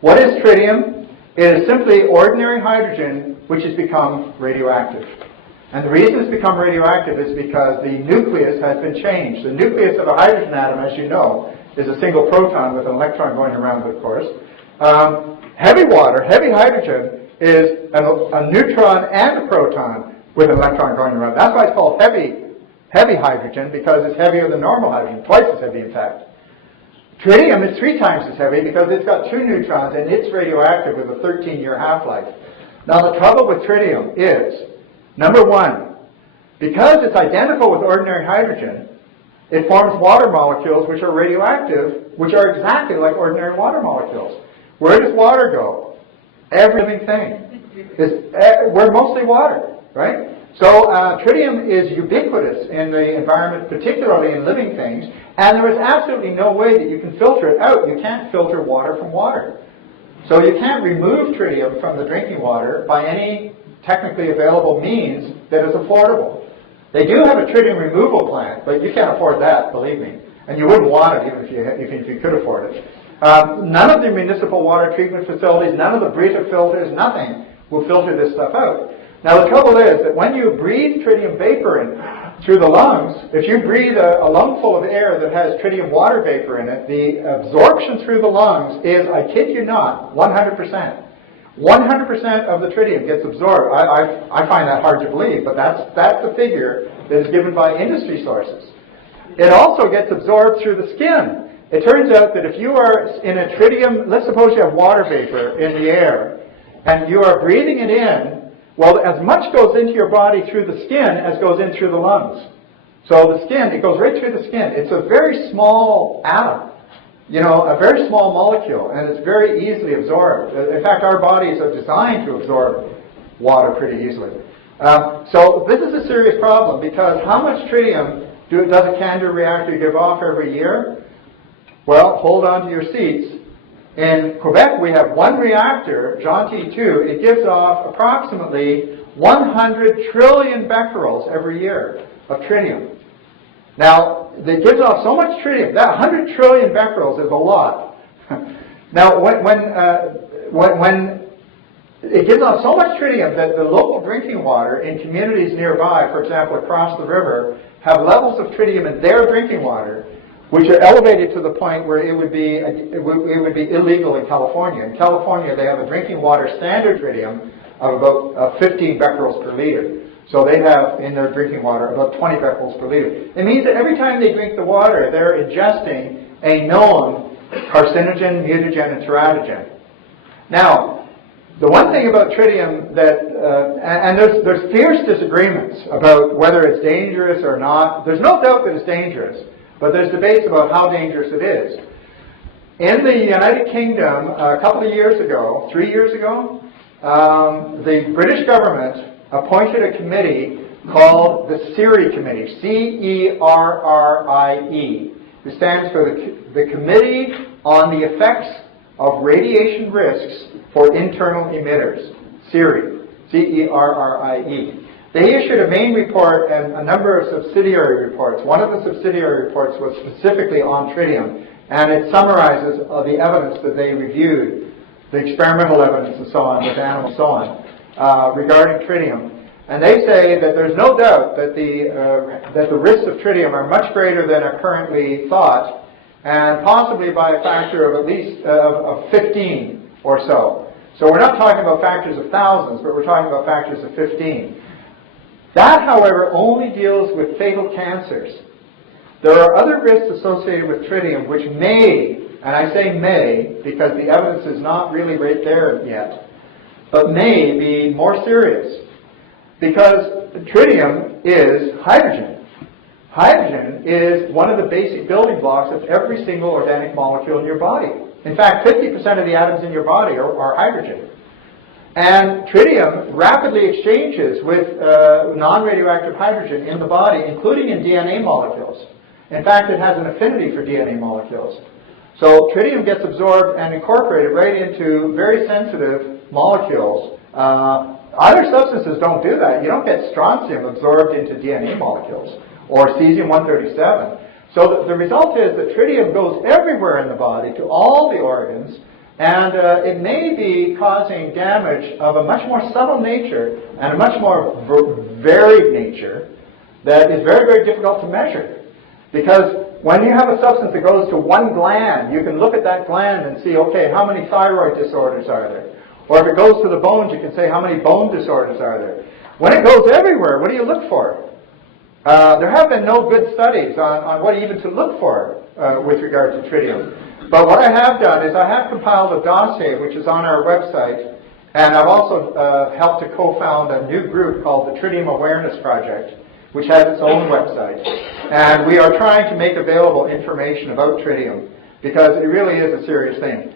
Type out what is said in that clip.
What is tritium? It is simply ordinary hydrogen which has become radioactive. And the reason it's become radioactive is because the nucleus has been changed. The nucleus of a hydrogen atom, as you know, is a single proton with an electron going around it, of course. Heavy water, heavy hydrogen, is a neutron and a proton with an electron going around. That's why it's called heavy hydrogen, because it's heavier than normal hydrogen, twice as heavy, in fact. Tritium is 3 times as heavy because it's got 2 neutrons and it's radioactive with a 13-year half-life. Now, the trouble with tritium is, number one, because it's identical with ordinary hydrogen, it forms water molecules which are radioactive, which are exactly like ordinary water molecules. Where does water go? Every living thing. We're mostly water, right? So tritium is ubiquitous in the environment, particularly in living things, and there is absolutely no way that you can filter it out. You can't filter water from water. So you can't remove tritium from the drinking water by any technically available means that is affordable. They do have a tritium removal plant, but you can't afford that, believe me. And you wouldn't want it even if you could afford it. None of the municipal water treatment facilities, none of the Brita filters, nothing will filter this stuff out. Now, the trouble is that when you breathe tritium vapor in through the lungs, if you breathe a lungful of air that has tritium water vapor in it, the absorption through the lungs is, I kid you not, 100%. 100% of the tritium gets absorbed. I find that hard to believe, but that's the figure that is given by industry sources. It also gets absorbed through the skin. It turns out that if you are in a tritium, let's suppose you have water vapor in the air, and you are breathing it in, well, as much goes into your body through the skin as goes in through the lungs. So the skin, it goes right through the skin. It's a very small atom, a very small molecule, and it's very easily absorbed. In fact, our bodies are designed to absorb water pretty easily. So this is a serious problem, because how much tritium does a Cantor reactor give off every year? Well, hold on to your seats. In Quebec, we have one reactor, Gentil 2. It gives off approximately 100 trillion becquerels every year of tritium. Now, it gives off so much tritium. That 100 trillion becquerels is a lot. Now, when it gives off so much tritium that the local drinking water in communities nearby, for example, across the river, have levels of tritium in their drinking water which are elevated to the point where it would be illegal in California. In California, they have a drinking water standard tritium of about 15 becquerels per liter. So they have in their drinking water about 20 becquerels per liter. It means that every time they drink the water, they're ingesting a known carcinogen, mutagen, and teratogen. Now, the one thing about tritium that, and there's fierce disagreements about whether it's dangerous or not. There's no doubt that it's dangerous. But there's debates about how dangerous it is. In the United Kingdom, a couple of years ago, 3 years ago, the British government appointed a committee called the CERI Committee, C-E-R-R-I-E. It stands for the Committee on the Effects of Radiation Risks for Internal Emitters, CERI, C-E-R-R-I-E. They issued a main report and a number of subsidiary reports. One of the subsidiary reports was specifically on tritium, and it summarizes the evidence that they reviewed, the experimental evidence and so on, with animals and so on, regarding tritium. And they say that there's no doubt that the risks of tritium are much greater than are currently thought, and possibly by a factor of at least of 15 or so. So we're not talking about factors of thousands, but we're talking about factors of 15. That, however, only deals with fatal cancers. There are other risks associated with tritium which may, and I say may because the evidence is not really right there yet, but may be more serious. Because tritium is hydrogen. Hydrogen is one of the basic building blocks of every single organic molecule in your body. In fact, 50% of the atoms in your body are hydrogen. And tritium rapidly exchanges with non-radioactive hydrogen in the body, including in DNA molecules. In fact, it has an affinity for DNA molecules. So tritium gets absorbed and incorporated right into very sensitive molecules. Other substances don't do that. You don't get strontium absorbed into DNA molecules or cesium-137. So the result is that tritium goes everywhere in the body to all the organs. And it may be causing damage of a much more subtle nature and a much more varied nature that is very, very difficult to measure. Because when you have a substance that goes to one gland, you can look at that gland and see, okay, how many thyroid disorders are there? Or if it goes to the bones, you can say how many bone disorders are there. When it goes everywhere, what do you look for? There have been no good studies on what even to look for with regard to tritium. But what I have done is I have compiled a dossier which is on our website, and I've also helped to co-found a new group called the Tritium Awareness Project, which has its own website. And we are trying to make available information about tritium, because it really is a serious thing.